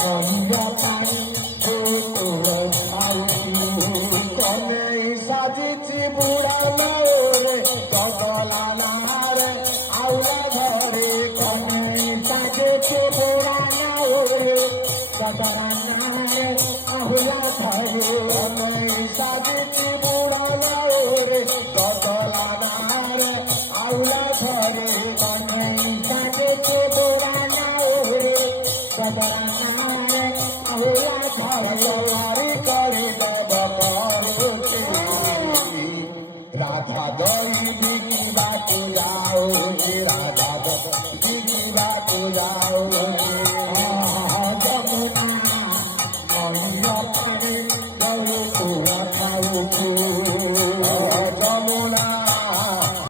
নহিয়া পানি কনে সাজিছি বুড়ানো রে চগলা রে আউলা ধরে কনে সাজিছি বুড়ানো রে চগলা রে আউলা ধরে কনে সাজিছি বুড়ানো রে চগলা রে আউলা ধরে কনে সাজিছি বুড়ানো রে চগলা রে আউলা ধরে করে রাধা দই দিদিবাকু যাও রাধা দিদিবাকু যাও যমুনা মহিলা পারে গৌ খাও